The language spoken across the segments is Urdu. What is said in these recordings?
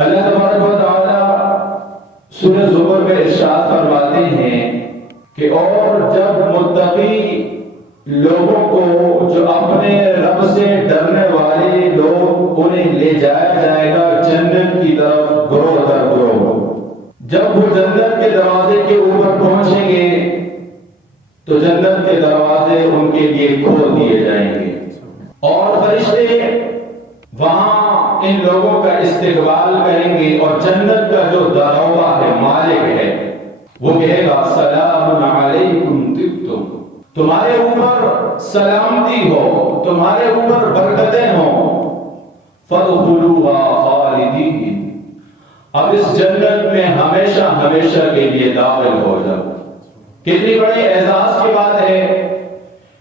اللہ تبارک و تعالی سورہ زمر میں ارشاد فرماتے ہیں کہ اور جب متقی لوگوں کو جو اپنے رب سے ڈرنے والے لوگ انہیں لے جایا جائے گا جنت کی طرف گروہ در گروہ، جب وہ جنت کے دروازے کے اوپر پہنچیں گے تو جنت کے دروازے ان کے لیے کھول دیے جائیں گے اور فرشتے وہاں ان لوگوں کا استقبال کریں گے اور جنت کا جو دروازہ ہے، مالک ہے، وہ کہے گا سلام علیکم طبتم، تمہارے اوپر سلامتی ہو، تمہارے اوپر برکتیں ہوں، فادخلوها خالدین، اب اس جنت میں ہمیشہ ہمیشہ کے لیے داخل ہو جاؤ۔ کتنی بڑی اعزاز کی بات ہے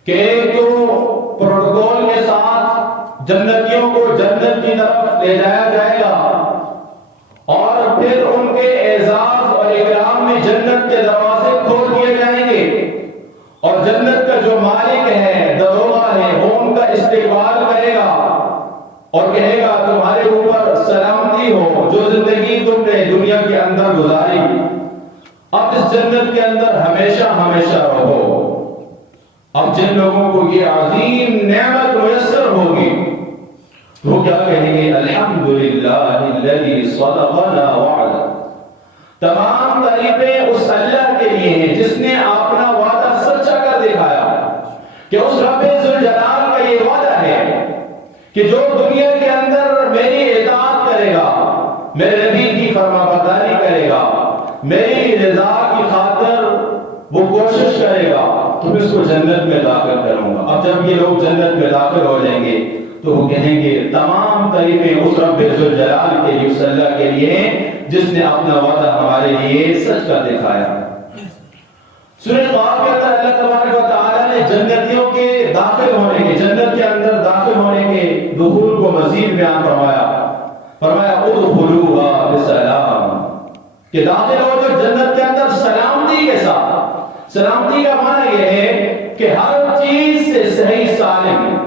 کہ ایک تو پروٹوکول کے ساتھ جنتیوں کو جنت کی طرف لے جایا جائے گا اور پھر ان کے اعزاز اور اکرام میں جنت کے دروازے کھول دیے جائیں گے اور جنت کا جو مالک ہے، دروازہ ہے، وہ ان کا استقبال کرے گا اور کہے گا تمہارے اوپر سلامتی ہو، جو زندگی تم نے دنیا کے اندر گزاری اب اس جنت کے اندر ہمیشہ ہمیشہ رہو۔ اب جن لوگوں کو یہ عظیم نعمت میسر ہوگی وہ کیا کہیں گے؟ الحمدللہ الذی صدقنا وعدہ، تمام تعریفیں اس اللہ کے لیے ہیں جس نے اپنا وعدہ سچا کر دکھایا، کہ اس رب ذوالجلال کا یہ وعدہ ہے کہ جو دنیا کے اندر میری اطاعت کرے گا، میرے نبی کی فرما برداری کرے گا، میری رضا کی خاطر وہ کوشش کرے گا تو میں اس کو جنت میں داخل کروں گا۔ اب جب یہ لوگ جنت میں داخل ہو جائیں گے تو وہ کہیں گے تمام تعریفیں اس رب ذوالجلال کے لیے، اس اللہ کے لیے جس نے اپنا وعدہ ہمارے لیے سچ کر دکھایا۔ سورہ قاف کے اندر اللہ تبارک و تعالی نے جنتیوں کے داخل ہونے کے، جنت کے اندر داخل ہونے کے دخول کو مزید بیان فرمایا ادخلوها بسلام، کہ داخل ہو جو جنت کے اندر سلامتی کے ساتھ۔ سلامتی کا معنی یہ ہے کہ ہر چیز سے صحیح سالم،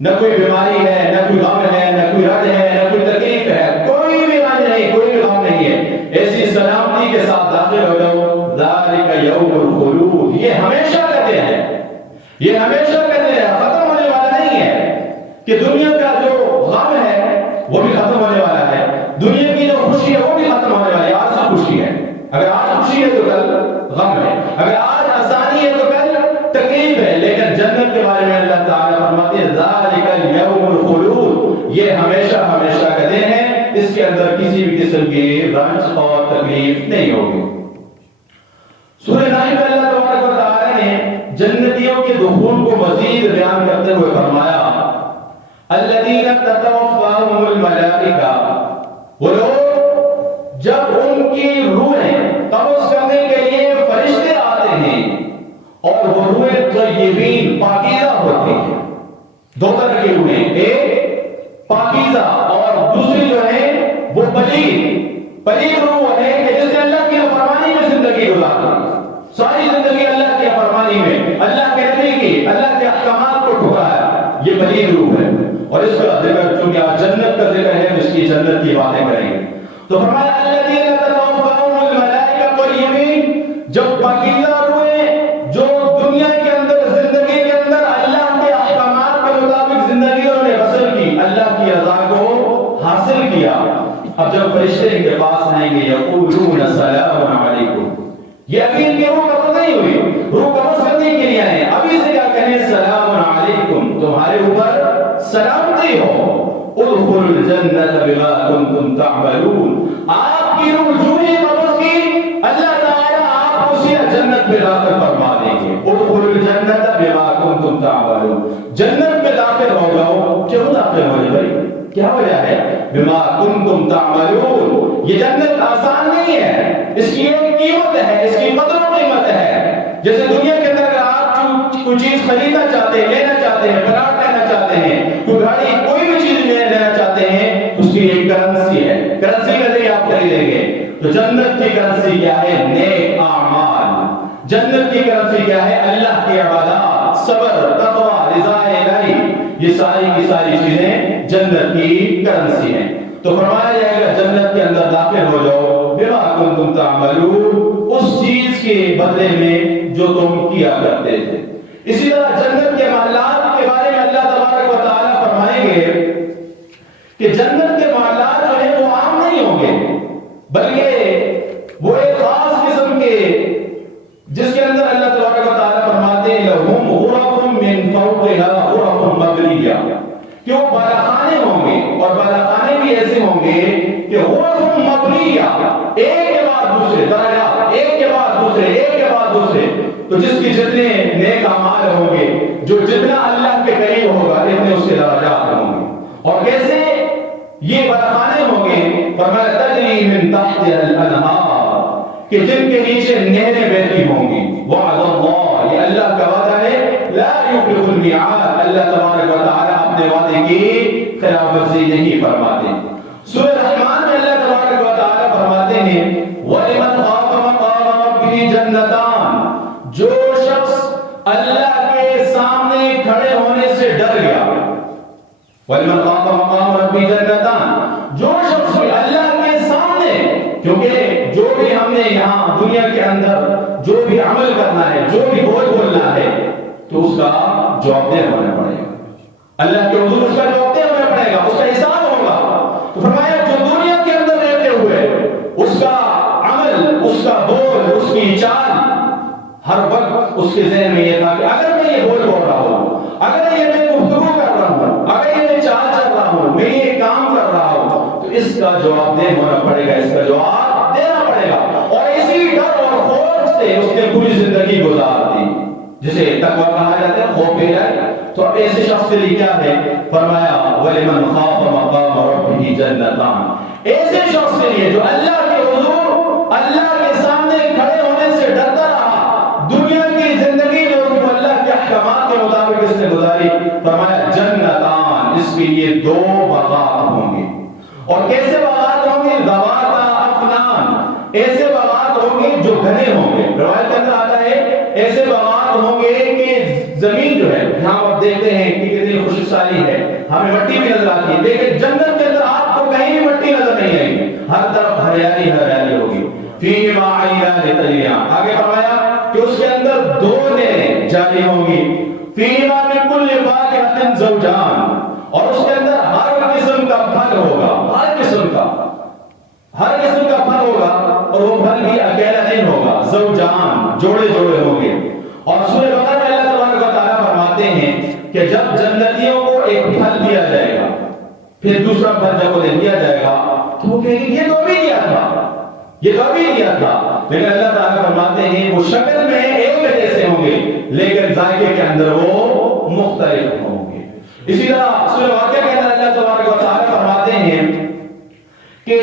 نہ کوئی بیماری ہے، نہ کوئی غم ہے، نہ کوئی رنج ہے، نہ کوئی تکلیف ہے، کوئی بھی رنج نہیں، کوئی بھی غم نہیں ہے، ایسی سلامتی کے ساتھ داخل ہو جاؤ۔ ذالک یوم الخلود، یہ ہمیشہ کہتے ہیں، یہ ہمیشہ کہتے ہیں، ختم ہونے والا نہیں ہے، کہ دنیا کا جو غم ہے وہ بھی ختم ہونے والا ہے، دنیا کی جو خوشی ہے وہ بھی ختم ہونے والی ہے۔ آج سے خوشی ہے، اگر آج خوشی ہے تو کل غم ہے، اگر آج آسانی ہے تو کل تکلیف ہے، لیکن جنت کے بارے میں اللہ تعالیٰ فرماتے ہیں ذالک الیوم الخلود، یہ ہمیشہ ہمیشہ کا دن ہے، اس کے اندر کسی بھی قسم کی رنج اور تکلیف نہیں ہوگی۔ سورہ نحل میں اللہ تبارک و تعالیٰ نے جنتیوں کے دخول کو مزید بیان کرتے ہوئے فرمایا الذین تتوفاہم الملائکہ، وہ لوگ جب ان کی روحیں قبض کرنے کے لیے فرشتے آتے ہیں اور وہ روحیں طیبین پاکیزہ ہوتی ہیں۔ دو طرح کی روحیں، ایک پاکیزہ اور دوسری جو ہے وہ پلید روح ہے کہ جس نے اللہ کی فرمانی میں زندگی گزاری، ساری زندگی اللہ کی فرمانی میں، اللہ کے نبی کی، اللہ کے احکامات کو ٹھکرایا، یہ پلید روح ہے۔ اور اس کا ذکر چونکہ آج جنت کا ذکر ہے تو اس کی جنت کی باتیں کریں گے، تو فرمایا الذین تتوفاہم الملائکۃ طیبین، جب پاکیزہ روحیں جو دنیا کے اندر زندگی کے اندر اللہ کے احکامات کے مطابق زندگی انہوں نے بسر کی، اللہ کی رضا کو حاصل کیا، اب جب فرشتے ان کے پاس آئیں گے یقولون سلام علیکم، یہ ابھی ان کی روح قبض نہیں ہوئی، روح قبض کرنے کے لیے آئے، ابھی سے کیا کہیں سلام علیکم، تمہارے اوپر سلامتی ہو، ادخلوا الجنت بما کنتم تعملون، آپ کی روح جو ہی قبض کی اللہ تعالیٰ آپ کو سیدھا جنت میں داخل فرما دیں گے۔ ادخلوا الجنت بما کنتم تعملون، جنت میں داخل ہو جاؤ، کیوں داخل ہو جائے؟ کیا وجہ ہے؟ بما کنتم تعملون، یہ جنت آسان نہیں ہے، اس کی ایک قیمت ہے، اس کی قدر و قیمت ہے۔ جیسے دنیا کے اندر اگر آپ کوئی چیز خریدنا چاہتے ہیں، لینا چاہتے ہیں، پلاٹ لینا چاہتے ہیں، کوئی گاڑی کوئی بھی چیز لینا چاہتے ہیں، اس کی ایک کرنسی ہے، کرنسی کے ذریعے آپ خریدیں گے۔ تو جنت کی کرنسی کیا ہے؟ نیک اعمال۔ جنت کی کرنسی کیا ہے؟ اللہ کی عبادات، صبر، تقوی، رضا الہی، یہ ساری کی ساری چیزیں جنت کی کرنسی ہیں۔ تو فرمایا جائے گا جنت کے تعملون، اس چیز کے بدلے میں جو تم کیا کرتے تھے۔ اسی طرح جنت کے محلات کے بارے میں اللہ تبارک و تعالیٰ فرمائیں گے کہ جنت کے محلات جو ہیں وہ عام نہیں ہوں گے، بلکہ وہ ایک خاص قسم کے، جس کے اندر اللہ تبارک و تعالیٰ فرماتے ہیں لَهُمْ غُرَفٌ مِّن فَوْقِهَا غُرَفٌ مَّبْنِيَّةٌ، کہ وہ بالاخانے ہوں گے، اور بالاخانے بھی ایسے ہوں گے کہ غرف مبنیہ، ایک کے بعد دوسرے درجات، ایک کے بعد دوسرے، ایک کے بعد دوسرے، تو جس کی جتنے نیک اعمال ہوں گے، جو جتنا اللہ کے قریب ہوگا، اتنے اس کے درجات ہوں گے۔ اور کیسے یہ بالاخانے ہوں گے؟ فرمایا تجری من تحتها الانہار، کہ جن کے نیچے نہریں بہتی ہوں گی۔ وعد اللہ، یہ اللہ کا وعدہ ہے، لا یخلف المیعاد، اللہ تبارک و تعالی اپنے وعدے کی خلاف ورزی نہیں فرماتے۔ سورہ رحمان میں اللہ تبارک و تعالی فرماتے ہیں وَلِمَنْ خَافَ مَقَامَ رَبِّهِ جَنَّتَانِ، جو شخص اللہ کے سامنے کھڑے ہونے سے ڈر گیا۔ وَلِمَنْ خَافَ مَقَامَ رَبِّهِ جَنَّتَانِ، جو شخص بھی اللہ کے سامنے، کیونکہ جو بھی ہم نے یہاں دنیا کے اندر جو بھی عمل کرنا ہے، جو بھی بول بولنا ہے، تو اس کا جواب دہ ہونا پڑے گا، اللہ کے حضور اس کا جواب دہ ہونا پڑے گا، اس کا حساب ہوگا۔ تو فرمایا جو دنیا کے اندر رہتے ہوئے اس کا عمل، اس کا بول، اس کی چال، ہر وقت اس کے ذہن میں یہ تھا کہ اگر میں یہ بول رہا ہوں، اگر یہ میں گفتگو کر رہا ہوں، اگر یہ میں چال چل رہا ہوں، میں یہ کام کر رہا ہوں، تو اس کا جواب دہ ہونا پڑے گا، اس کا جواب دینا پڑے گا۔ اور اسی ڈر اور خوف سے اس نے پوری زندگی گزار دی، جسے تقویٰ کہا جاتا ہے، خوف ہے۔ تو اب ایسے شخص کے لیے کیا ہے؟ فرمایا وَلِمَنْ خَافَ مَقَامَ رَبِّهِ جَنَّتَانِ، ایسے شخص کے لیے جو اللہ کے حضور، اللہ کے سامنے کھڑے ہونے سے ڈرتا رہا، دنیا کی زندگی جو اللہ کے احکامات کے مطابق اس نے گزاری، فرمایا جنتان، اس کے لیے دو باغات ہوں گے۔ اور کیسے باغات ہوں گے؟ ذواتا افنان، ایسے باغات ہوں گے جو گھنے ہوں گے۔ روایت کے اندر آتا ہے ایسے باغات ہوں گے کہ زمین جو ہے، یہاں آپ دیکھتے ہیں کہ کتنی خشک سالی ہے، ہمیں مٹی بھی نظر آتی ہے، لیکن جنت کے اندر آپ کو کہیں بھی مٹی نظر نہیں آئے گی، ہر طرف ہریالی ہریالی ہوگی۔ فیہما عینان تجریان، آگے فرمایا کہ اس کے اندر دو نہریں جاری ہوں گی۔ فیہما من کل فاکہۃ زوجان، اور اس کے اندر ہر قسم کا پھل ہوگا، ہر قسم کا پھل ہوگا، اور وہ پھل بھی اکیلا نہیں ہوگا، زوجان، جوڑے جوڑے ہوں گے۔ اور سورہ بقرہ میں اللہ تبارک و تعالیٰ فرماتے ہیں کہ جب جنتیوں کو ایک پھل دیا جائے گا، پھر دوسرا پھل جب انہیں دیا جائے گا، تو وہ کہیں گے یہ تو ابھی دیا تھا، یہ تو ابھی دیا تھا، لیکن اللہ تعالیٰ فرماتے ہیں وہ شکل میں ایک جیسے ہوں گے، لیکن ذائقے کے اندر وہ مختلف ہوں گے۔ اسی طرح سورہ واقعہ کے اندر اللہ تبارک و تعالیٰ فرماتے ہیں کہ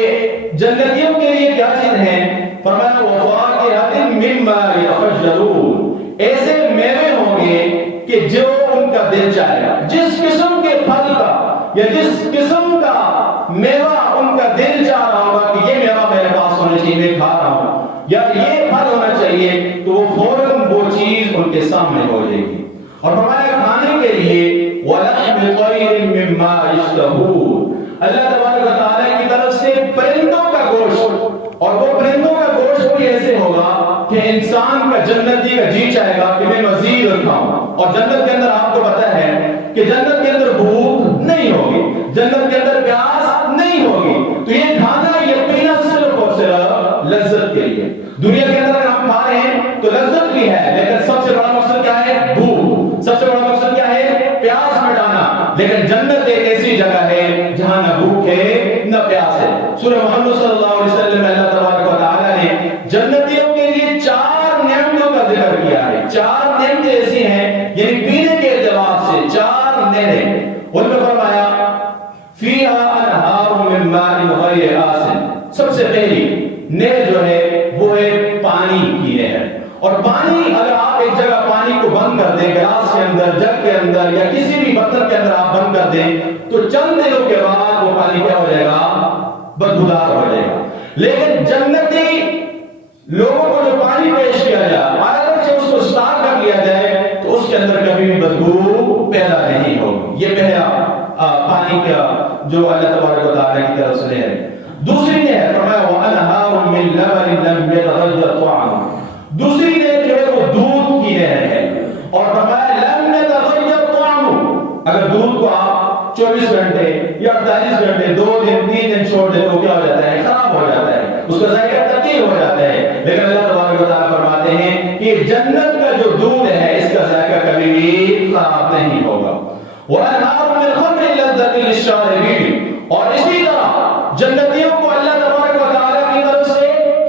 جنتیوں کے لیے کیا چیز ہے؟ فرمایا وَفَاكِهَةٍ مِّمَّا يَتَخَيَّرُونَ، ایسے میوے ہوں گے کہ جو ان کا دل چاہے گا، جس قسم کے پھل کا یا جس قسم کا میوہ ان کا دل چاہ رہا ہوگا کہ یہ میوہ میرے پاس ہونا چاہیے، میں کھا رہا ہوں، یا یہ پھل ہونا چاہیے، تو وہ فوراً وہ چیز ان کے سامنے ہو جائے گی۔ اور فرمایا کھانے کے لیے وَلَحْمِ طَيْرٍ مِّمَّا يَشْتَهُونَ، اللہ تبارک و تعالیٰ کی طرف سے پرندوں کا گوشت، اور وہ پرندوں کا گوشت بھی ایسے ہوگا کہ انسان کا، جنتی کا جی چاہے گا کہ میں مزید کھاؤں۔ اور جنت کے اندر آپ کو پتہ ہے کہ جنت کے اندر بھوک نہیں ہوگی، جنت کے اندر پیاس نہیں ہوگی، تو یہ کھانا یقینا صرف اور صرف لذت کے لیے۔ دنیا کے اندر اگر ہم کھا رہے ہیں تو لذت بھی ہے، لیکن سب سے بڑا مقصد کیا ہے؟ بھوک۔ سب سے بڑا مقصد کیا ہے؟ پیاس مٹانا۔ لیکن جنت ایک ایسی جگہ ہے جہاں نہ بھوک ہے نہ پیاس ہے۔ سورہ محمد صلی اللہ علیہ وسلم میں اللہ تبارک و تعالیٰ نے جنتیوں کے لیے 4 نعمتوں کا ذکر کیا ہے۔ 4 نعمتیں ایسی ہیں، یعنی پینے کے اعتبار سے 4 نعمتیں۔ ان میں فرمایا فیہا انہار من ماء غیر آسن، سب سے پہلی نہر جو ہے وہ ہے پانی کی نہر۔ اور پانی، اگر آپ ایک جگہ پانی کو بند کر دیں، گلاس کے اندر، جگ کے اندر، یا کسی بھی برتن کے اندر آپ بند کر دیں، تو چند دنوں کے بعد وہ پانی کیا ہو جائے گا؟ بدبودار ہو جائے گا۔ لیکن جنتی لوگوں کو جو پانی پیش کیا جائے، اگر سے اس کو اسٹار کر لیا جائے، تو اس کے اندر کبھی بھی بدبو پیدا نہیں ہوگی۔ یہ پہلا پانی کا جو اللہ تبارک و تعالیٰ کی طرف سے ہے۔ دوسری نے فرمایا وَأَنْهَارٌ من لبن لم يتغير طعمه. دوسری نہر جو ہے وہ دودھ کی نہر ہے اور فرمایا لم يتغير طعمه. اگر دودھ کو آپ 24 گھنٹے یا 48 گھنٹے 2 دن 3 دن چھوڑ دیں تو کیا ہو جاتا ہے؟ خراب ہو جاتا ہے، اس کا ذائقہ تبدیل ہو جاتا ہے. لیکن اللہ تبارک و تعالیٰ فرماتے ہیں کہ جنت کا جو دودھ ہے اس کا ذائقہ کبھی بھی خراب نہیں ہوگا. وَأَنْهَارٌ مِّنْ خَمْرٍ لَذَّةٍ لِّلشَّارِبِينَ. اور اسی طرح جنتیوں کو اللہ تبارک و تعالیٰ کی طرف سے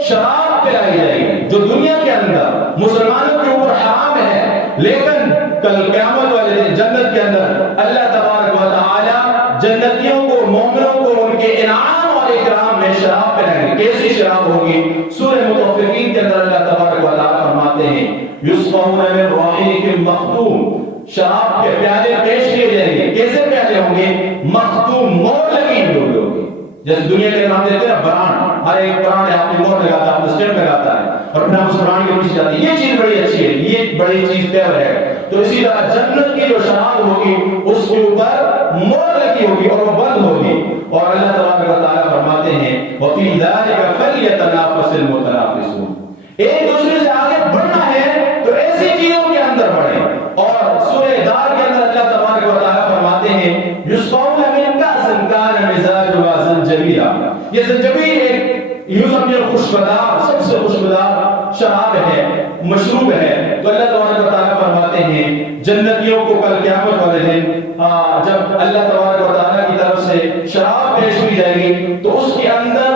شراب پلائی جائے گی جو دنیا کے اندر مسلمانوں کے اوپر حرام ہے، لیکن کل قیامت والے دن جنت کے اندر اللہ تبارک و تعالیٰ جنتیوں کو، مومنوں کو ان کے انعام اور اکرام میں شراب پلائیں گے. کیسی شراب ہوگی؟ سورہ مطففین کے اندر اللہ تبارک و تعالیٰ فرماتے ہیں یسقون من رحیق مختوم. شراب کے پیالے پیش کیے جائیں گے. کیسے پیالے ہوں گے؟ مختوم، مور لگی ہوئی ہوگی. جیسے دنیا کے نام دیتے ہیں برانڈ، ہر ایک برانڈ ہے اپنی مور لگاتا ہے، اپنا اسٹیمپ لگاتا ہے اور پھر ہم اس برانڈ کے پیچھے جاتے ہیں. یہ چیز بڑی اچھی ہے، یہ بڑی چیز پیور ہے. تو اسی طرح جنت کی جو شراب ہوگی اس کے اوپر مور لگی ہوگی اور وہ بند ہوگی. اور اللہ تبارک و تعالیٰ فرماتے ہیں وَفِي ذَلِكَ فَلْيَتَنَافَسِ الْمُتَنَافِسُونَ. ایک دوسرے سے آگے بڑھنا ہے تو ایسی چیزوں کے اندر بڑھیں. اور سورہ دار کے اندر اللہ تبارک و تعالیٰ فرماتے ہیں یسقون من کأس کان مزاجها زنجبیلا. یہ زنجبیل ایک یوں سمجھے خوشبودار، سب سے خوشبودار شراب ہے، مشروب ہے. تو اللہ تبارک و تعالیٰ فرماتے ہیں جنتیوں کو کل قیامت والے دن جب اللہ تبارک و تعالیٰ کی طرف سے شراب پیش کی جائے گی تو اس کے اندر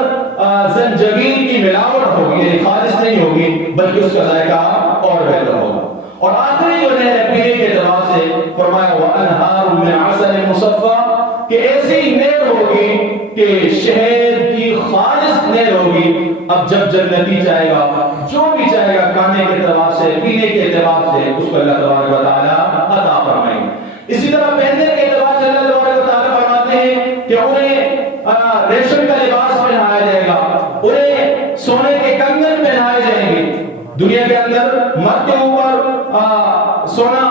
زنجبیل کی ملاوٹ ہوگی، یعنی خالص نہیں ہوگی بلکہ اس کا ذائقہ اور بہتر ہوگا. اور آخری جو نہر پینے کے اعتبار سے فرمایا وَأَنْهَارٌ مِّنْ عَسَلٍ مُصَفًّى کہ ایسی نہر ہوگی کہ شہد کی خالص نہر ہوگی. اب جب جنتی چاہے گا، جو بھی چاہے گا کھانے کے اعتبار سے، پینے کے اعتبار سے، اس کو اللہ تبارک و تعالیٰ عطا فرمائیں گے. اسی طرح پہننے کے اعتبار سے اللہ تبارک و تعالیٰ فرماتے ہیں کہ انہیں ریشم کا لباس پہنایا جائے گا، انہیں سونے کے کنگن پہنائے جائیں گے. دنیا کے اندر مرد کے اوپر سونا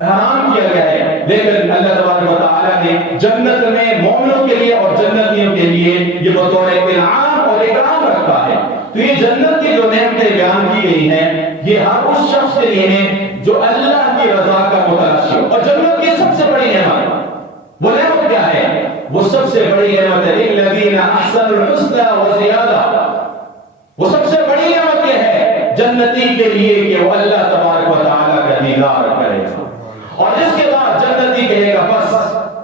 حرام کیا گیا ہے، لیکن اللہ تبارک و تعالیٰ نے جنت میں مومنوں کے لیے اور جنتیوں کے لیے یہ بطور انعام اور اکرام رکھا ہے. تو یہ جنت کی جو نعمتیں بیان کی گئی ہیں یہ ہر اس شخص کے لیے ہیں جو اللہ کی رضا کا متلاشی ہو. اور جنت کی سب سے بڑی نعمت، وہ نعمت کیا ہے؟ وہ سب سے بڑی نعمت ہے للذین احسنوا الحسنى وزیادہ. وہ سب سے بڑی نعمت یہ ہے جنتی کے لیے کہ وہ اللہ تبارک و تعالیٰ کا دیدار کرے گا. اور اس کے بعد جنتی کہے گا بس.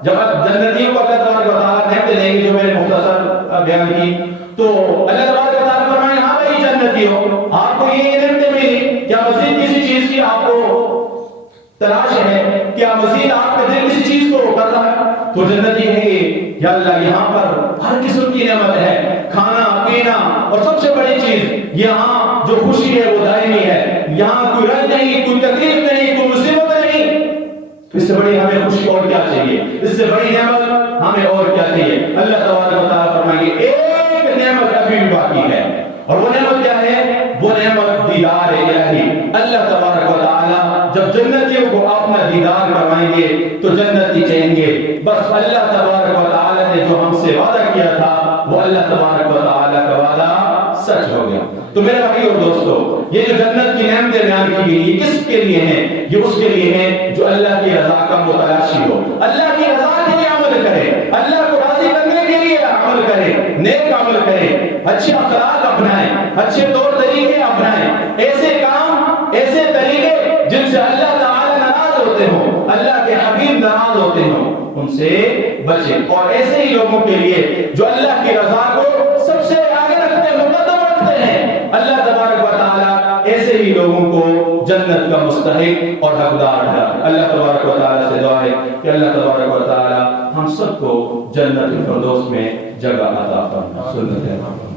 جب جنتیوں کو اللہ تبارک و تعالیٰ نعمتیں دیں گے جو میں نے مختصر بیان کی، تو اللہ تبارک و تعالیٰ فرمائیں ہاں بھائی جنتیوں آپ کو یہ نعمتیں ملی، کیا مزید کسی چیز کی آپ کو تلاش ہے؟ کیا مزید آپ کا دل کسی چیز کو کر رہا ہے؟ تو جنتی کہیں گے یا اللہ یہاں پر ہر قسم کی نعمت ہے، کھانا پینا، اور سب سے بڑی چیز یہاں جو خوشی ہے وہ دائمی ہے. یہاں کوئی رنج نہیں، کوئی تکلیف نہیں، کوئی مصیبت نہیں. اس سے بڑی ہمیں خوشی اور کیا چاہیے؟ اس سے بڑی نعمت ہمیں اور کیا چاہیے؟ اللہ تبارک و تعالیٰ فرمائیں گے ایک نعمت ابھی بھی باقی ہے. اور وہ نعمت کیا ہے؟ وہ نعمت دیدار الہی. اللہ تبارک و تعالیٰ جب جنتیوں کو اپنا دیدار کروائیں گے تو جنتی کہیں گے بس اللہ تبارک و تعالیٰ نے جو ہم سے وعدہ کیا تھا وہ اللہ تبارک و تعالیٰ کا وعدہ سچ ہو گیا. تو میرے بھائی اور دوستو، یہ جو جنت کی نعمتیں بیان کی گئی یہ کس کے لیے ہیں؟ یہ اس کے لیے ہیں جو اللہ کی رضا کا متلاشی ہو، اللہ کی رضا کے لیے عمل کرے، اللہ کو راضی کرنے کے لیے عمل کرے، نیک عمل کرے، اچھے اخلاق اپنائیں، اچھے طور طریقے اپنائیں، ایسے کام، ایسے طریقے جن سے اللہ تعالی ناراض ہوتے ہوں، اللہ کے حبیب ناراض ہوتے ہوں، ان سے بچیں. اور ایسے ہی لوگوں کے لیے جو اللہ کی رضا کو سب سے آگے رکھتے ہیں، مقدم رکھتے ہیں، اللہ تبارک و تعالی ایسے ہی لوگوں کو جنت کا مستحق اور حقدار ہے. اللہ تبارک و تعالی سے دعا ہے کہ اللہ تبارک و تعالی ہم سب کو جنت الفردوس میں جگہ عطا فرمائے.